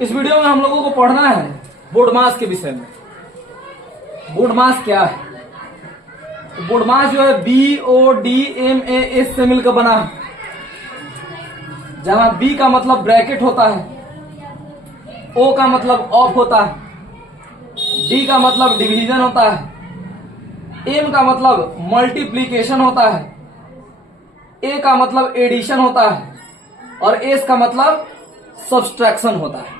इस वीडियो में हम लोगों को पढ़ना है बोर्ड मास के विषय में। बोर्ड मास क्या है? तो बोर्ड मास जो है BODMAS से मिलकर बना है, जहां B का मतलब ब्रैकेट होता है, O का मतलब ऑफ होता है, D का मतलब डिवीजन होता है, M का मतलब मल्टीप्लीकेशन होता है, A का मतलब एडिशन होता है और S का मतलब सब्सट्रैक्शन होता है।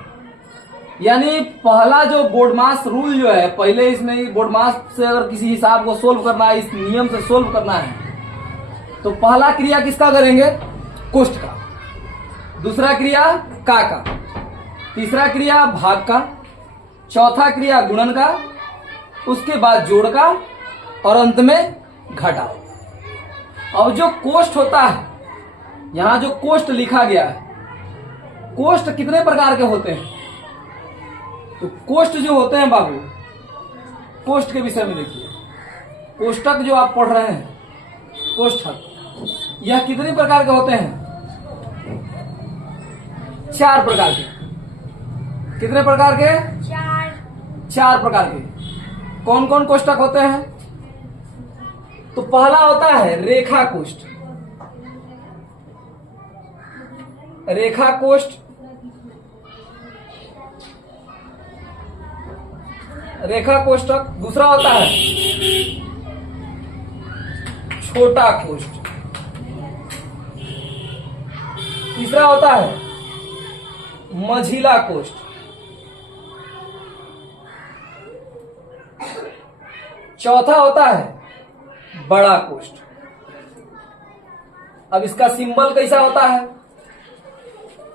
यानी पहला जो बोर्ड मास रूल जो है, पहले इसमें बोर्ड मास से अगर किसी हिसाब को सोल्व करना है, इस नियम से सोल्व करना है, तो पहला क्रिया किसका करेंगे? कोष्ट का। दूसरा क्रिया का, तीसरा क्रिया भाग का, चौथा क्रिया गुणन का, उसके बाद जोड़ का और अंत में घटाओ। अब जो कोष्ट होता है, यहां जो कोष्ट लिखा गया है, कोष्ट कितने प्रकार के होते हैं? तो कोष्ट जो होते हैं बाबू, कोष्ट के विषय में देखिए, कोष्टक जो आप पढ़ रहे हैं, कोष्टक, यह कितने प्रकार के होते हैं? 4 प्रकार के। कितने प्रकार के? 4 प्रकार के। कौन कौन कोष्टक होते हैं? तो पहला होता है रेखा कोष्ट। रेखा कोष्ट, रेखा कोष्टक। दूसरा होता है छोटा कोष्ट। तीसरा होता है मझिला कोष्ट। चौथा होता है बड़ा कोष्ट। अब इसका सिंबल कैसा होता है?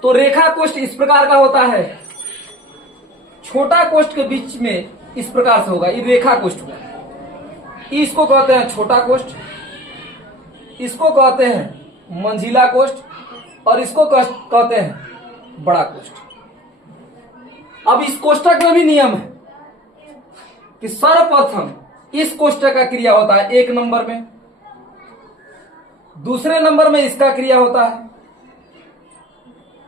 तो रेखा कोष्ट इस प्रकार का होता है, छोटा कोष्ट के बीच में इस प्रकार से होगा, ये रेखा कोष्ट होगा। इसको कहते हैं छोटा कोष्ट, इसको कहते हैं मंझिला कोष्ट और इसको कहते हैं बड़ा कोष्ट। अब इस कोष्टक में भी नियम है कि सर्वप्रथम इस कोष्टक का क्रिया होता है 1 नंबर में, दूसरे नंबर में इसका क्रिया होता है,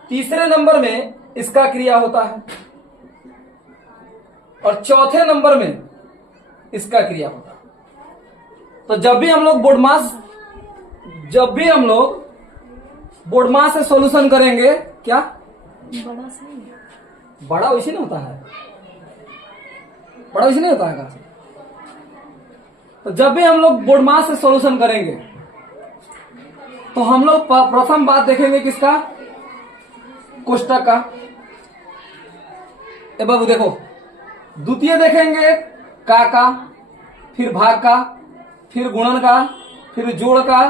तीसरे नंबर में इसका क्रिया होता है और चौथे नंबर में इसका क्रिया होता है। तो जब भी हम लोग बोर्ड मास से सॉल्यूशन करेंगे, क्या बड़ा वैसे नहीं होता है, बड़ा वैसे नहीं होता है का? तो जब भी हम लोग बोर्ड मास से सॉल्यूशन करेंगे तो हम लोग प्रथम बात देखेंगे किसका? कोष्टक का। ए बाबू देखो, द्वितीय देखेंगे का, फिर भाग का, फिर गुणन का, फिर जोड़ का,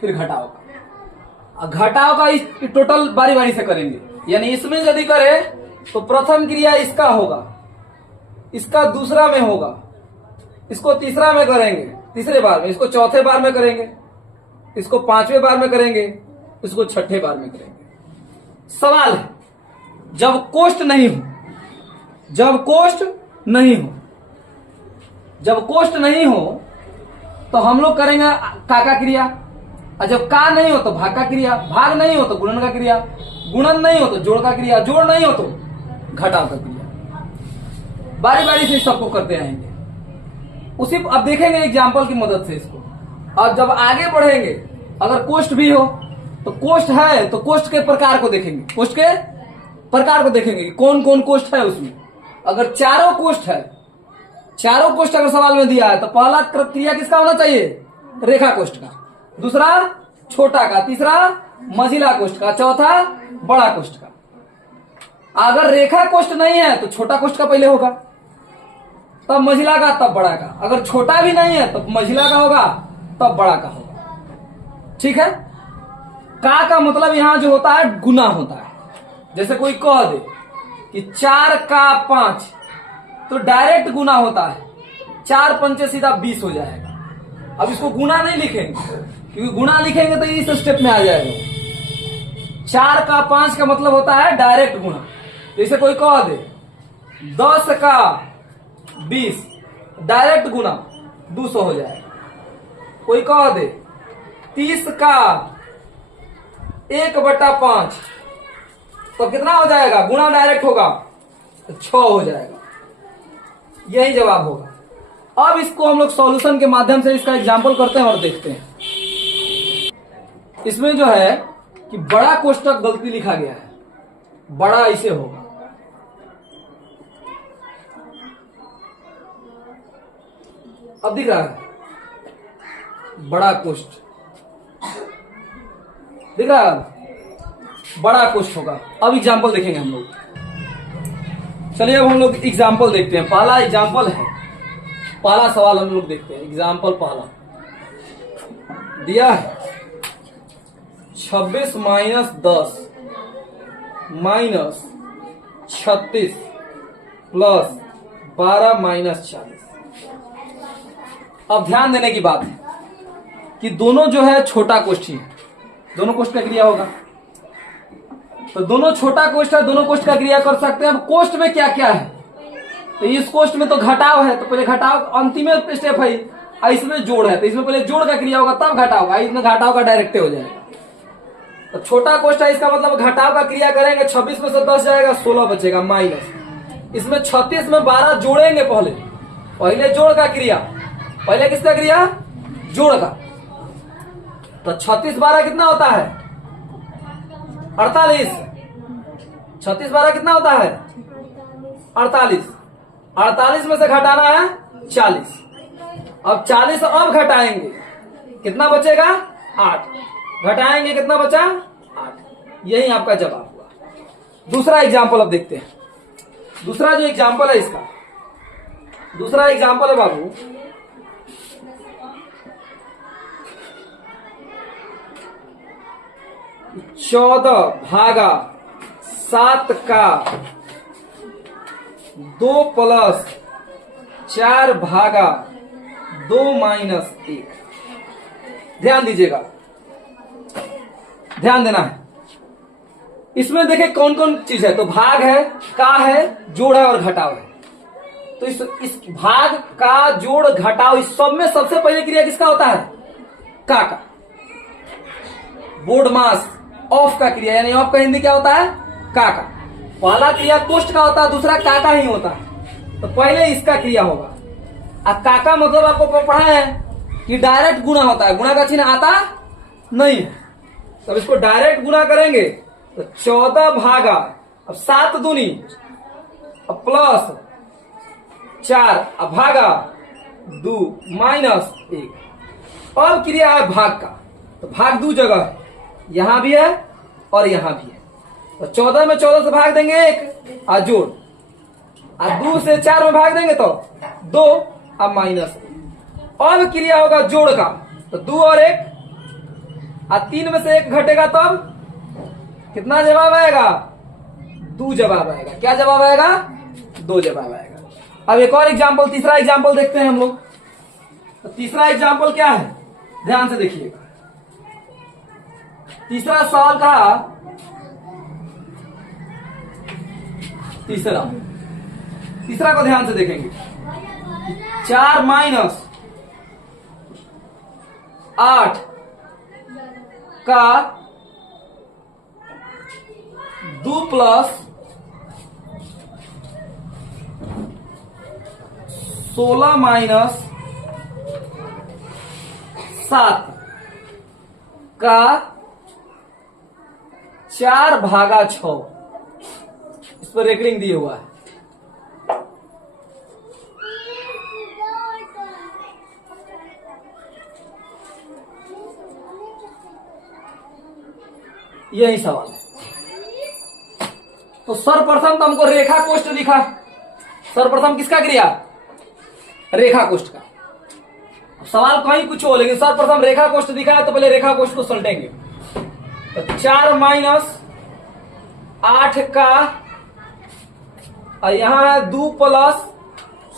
फिर घटाव का। घटाव का इस टोटल बारी बारी से करेंगे। यानी इसमें यदि करें तो प्रथम क्रिया इसका होगा, इसका दूसरा में होगा, इसको तीसरा में करेंगे, तीसरे बार में, इसको चौथे बार में करेंगे, इसको 5वें बार में करेंगे, इसको 6ठे बार में करेंगे। सवाल है, जब कोष्ट नहीं हो, जब कोष्ट नहीं हो तो हम लोग करेंगे का क्रिया, और जब का नहीं हो तो भाग का क्रिया, भाग नहीं हो तो गुणन का क्रिया, गुणन नहीं हो तो जोड़ का क्रिया, जोड़ नहीं हो तो घटाव का क्रिया। बारी बारी से सबको करते आएंगे। उसी अब देखेंगे एग्जाम्पल की मदद से इसको। और जब आगे बढ़ेंगे, अगर कोष्ट भी हो तो कोष्ट है तो कोष्ट के प्रकार को देखेंगे, कोष्ट के प्रकार को देखेंगे कौन कौन कोष्ट है उसमें। अगर चारों कोष्ट है, चारों कोष्ट अगर सवाल में दिया है तो पहला क्रिया किसका होना चाहिए? रेखा कोष्ट का, दूसरा छोटा का, तीसरा मझिला कोष्ट का, चौथा बड़ा कोष्ट का। अगर रेखा कोष्ट नहीं है तो छोटा कोष्ट का पहले होगा, तब मझिला का, तब बड़ा का। अगर छोटा भी नहीं है तो मझिला का होगा, तब बड़ा का होगा। ठीक है। का मतलब यहां जो होता है गुना होता है। जैसे कोई कह दे कि 4 का 5, तो डायरेक्ट गुना होता है, 4 पंचे सीधा 20 हो जाएगा। अब इसको गुना नहीं लिखेंगे, क्योंकि गुना लिखेंगे तो इस स्टेप में आ जाएगा। 4 का 5 का मतलब होता है डायरेक्ट गुना। जैसे कोई कह दे 10 का 20, डायरेक्ट गुना 200 हो जाएगा। कोई कह दे 30 का 1/5, तो कितना हो जाएगा? गुणा डायरेक्ट होगा तो 6 हो जाएगा। यही जवाब होगा। अब इसको हम लोग सॉल्यूशन के माध्यम से इसका एग्जाम्पल करते हैं और देखते हैं। इसमें जो है कि बड़ा कोष्टक गलती लिखा गया है, बड़ा इसे होगा। अब दिख रहा है बड़ा कोष्ठ, दिख रहा है, बड़ा कोष्ठ होगा। अब एग्जाम्पल देखेंगे हम लोग। चलिए अब हम लोग एग्जाम्पल देखते हैं। पहला एग्जाम्पल है, पहला सवाल हम लोग देखते हैं। एग्जाम्पल पहला दिया है 26 माइनस 10 माइनस 36 प्लस 12 माइनस 40। अब ध्यान देने की बात है कि दोनों जो है छोटा कोष्ठ ही है, दोनों कोष्ठ का क्रिया होगा। तो दोनों छोटा कोष्ठ है, दोनों कोष्ठ का क्रिया कर सकते हैं। अब कोष्ठ में क्या क्या है, तो इस कोष्ठ में तो घटाव है, तो पहले घटाव अंतिम स्टेप है, और इसमें जोड़ है, तो इसमें पहले जोड़ का क्रिया होगा तब घटाव होगा, इसमें घटाव का डायरेक्ट हो जाएगा। तो छोटा कोष्ठ है, इसका मतलब घटाव का क्रिया करेंगे, 26 में से 10 जाएगा, 16 बचेगा माइनस। इसमें 36 में 12 जोड़ेंगे, पहले जोड़ का क्रिया, पहले किसका क्रिया, जोड़ का। तो 36 12 कितना होता है, 48। 36 12 कितना होता है, 48। 48 में से घटाना है 40। अब 40 अब घटाएंगे, कितना बचेगा, 8। घटाएंगे कितना बचा, 8। यही आपका जवाब हुआ। दूसरा एग्जाम्पल अब देखते हैं। दूसरा जो एग्जाम्पल है इसका, दूसरा एग्जाम्पल है बाबू, चौदह भागा 7 का 2 प्लस 4 भागा 2 माइनस 1। ध्यान दीजिएगा, ध्यान देना है। इसमें देखें कौन कौन चीज है, तो भाग है, का है, जोड़ है और घटाव है। तो इस भाग का जोड़ घटाव इस सब में सबसे पहले क्रिया किसका होता है, का। बोर्ड मास ऑफ का क्रिया, यानी ऑफ का हिंदी क्या होता है, का। पहला क्रिया कोष्ठ का होता है, दूसरा का ही होता है। तो पहले इसका क्रिया होगा। अब का मतलब आपको पढ़ा है कि डायरेक्ट गुणा होता है, गुणा का चिन्ह आता नहीं है। तब इसको डायरेक्ट गुणा करेंगे तो 14 भागा, अब 7 दूनी, अब प्लस 4, अब भागा 2 माइनस 1। अब क्रिया है भाग का, तो भाग 2 जगह है, यहां भी है और यहां भी है। तो 14 में 14 से भाग देंगे 1 और जोड़, और 2 से 4 में भाग देंगे तो 2 और माइनस। अब क्रिया होगा जोड़ का, तो 2 और 1, और 3 में से 1 घटेगा तब कितना जवाब आएगा, 2 जवाब आएगा। क्या जवाब आएगा, 2 जवाब आएगा। अब एक और एग्जाम्पल, तीसरा एग्जाम्पल देखते हैं हम लोग। तो तीसरा एग्जाम्पल क्या है, ध्यान से देखिएगा। तीसरा सवाल का तीसरा को ध्यान से देखेंगे। 4 माइनस 8 का 2 प्लस 16 माइनस 7 का 4 भागा 6। इस पर रेकरिंग दिए हुआ है। यही सवाल है। तो सर्वप्रथम तो हमको रेखा कोष्ठ दिखा। सर्वप्रथम किसका क्रिया, रेखा कोष्ठ का। सवाल कहीं कुछ हो, लेकिन सर्वप्रथम रेखा कोष्ठ दिखा है, तो पहले रेखा कोष्ठ को सलटेंगे। तो 4 माइनस 8 का, और यहां है 2 प्लस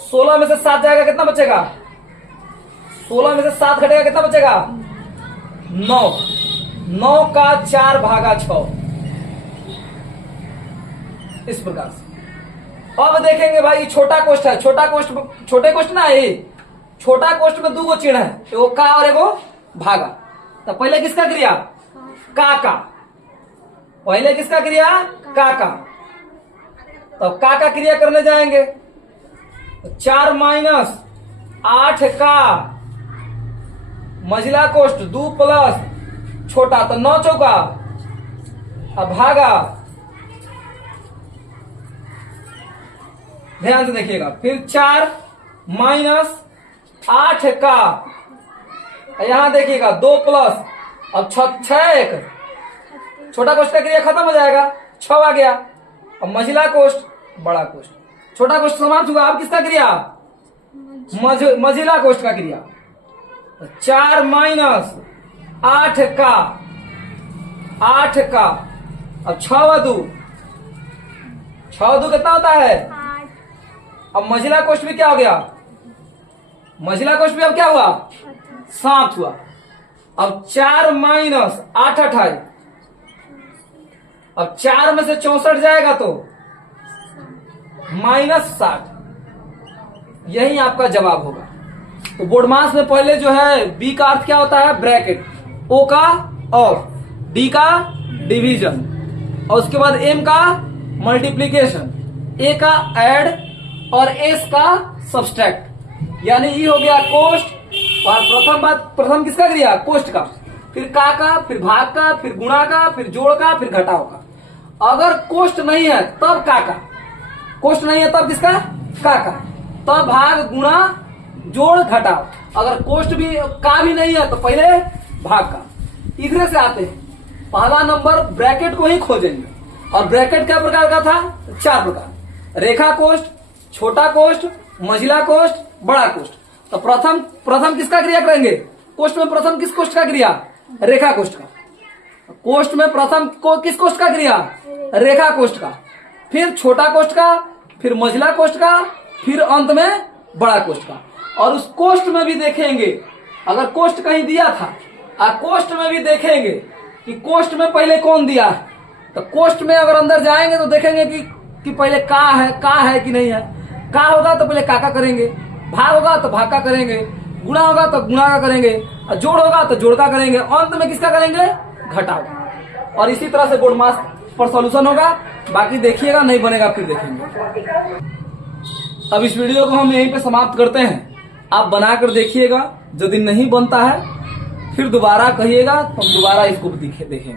16 में से 7 जाएगा, कितना बचेगा, 16 में से 7 घटेगा, कितना बचेगा, 9। 9 का 4 भागा 6। इस प्रकार से। अब देखेंगे भाई छोटा कोष्ठ है, छोटा कोष्ठ, छोटे कोष्ठ ना है, छोटा कोष्ठ में 2 चिन्ह है, एगो का और एगो भागा। तो पहले किसका क्रिया, का। पहले किसका क्रिया, का। तो का क्रिया करने जाएंगे। 4 माइनस 8 का मझिला कोष्ट 2 प्लस छोटा तो 9 चौका, अब भागा, ध्यान से देखिएगा, फिर 4 माइनस 8 का, यहां देखिएगा 2 प्लस, अब 6 1, छोटा कोष्ट का क्रिया खत्म हो जाएगा, 6 आ गया। अब मझिला कोष्ट बड़ा कोष्ट, छोटा कोष्ट समाप्त हुआ। अब किसका क्रिया? मझिला कोष्ट का क्रिया। 4 माइनस 8 का, 8 का, अब 6 2, 6 2 कितना होता है? अब मझिला कोष्ट भी क्या हो गया? मझिला कोष्ट भी अब क्या हुआ? समाप्त हुआ। अब 4 माइनस 8 28, अब 4 में से 64 जाएगा तो -60, यही आपका जवाब होगा। तो बोर्ड मास में पहले जो है बी का अर्थ क्या होता है? ब्रैकेट, ओ का ऑफ, डी का डिवीजन, और उसके बाद एम का मल्टीप्लीकेशन, ए का ऐड और एस का सब्सट्रैक्ट, यानी ई हो गया कोष्ट। और प्रथम किसका क्रिया? कोष्ट का, फिर का, फिर भाग का, फिर गुणा का, फिर जोड़ का, फिर घटाव का। अगर कोष्ट नहीं है तब का, कोष्ट नहीं है तब किसका? का, तब भाग गुणा जोड़ घटाव। अगर कोष्ट भी का भी नहीं है तो पहले भाग का। इधर से आते हैं, पहला नंबर ब्रैकेट को ही खोजेंगे। और ब्रैकेट क्या प्रकार का था? 4 प्रकार, रेखा कोष्ट, छोटा कोष्ट, मझिला कोष्ट, बड़ा कोष्ट। तो प्रथम किसका क्रिया करेंगे? कोष्ट में प्रथम किस कोष्ट का क्रिया? रेखा कोष्ट का। कोष्ट में प्रथम किस कोष्ट का क्रिया? रेखा कोष्ट का, फिर छोटा कोष्ट का, फिर मझिला कोष्ट का, फिर अंत में बड़ा कोष्ट का। और उस कोष्ट में भी देखेंगे, अगर कोष्ट कहीं दिया था, कोष्ट में भी देखेंगे कि कोष्ट में पहले कौन दिया है। तो कोष्ट में अगर अंदर जाएंगे तो देखेंगे कि पहले का है कि नहीं है। का होगा तो पहले का करेंगे, भाग होगा तो भाग का करेंगे, गुणा होगा तो गुणा का करेंगे, और जोड़ होगा तो जोड़ का करेंगे, अंत में किसका करेंगे? घटाव। और इसी तरह से बोर्ड मास पर सॉल्यूशन होगा। बाकी देखिएगा, नहीं बनेगा फिर देखेंगे। अब इस वीडियो को हम यहीं पे समाप्त करते हैं। आप बनाकर देखिएगा, यदि नहीं बनता है फिर दोबारा कहिएगा तो हम दोबारा इसको देखेंगे।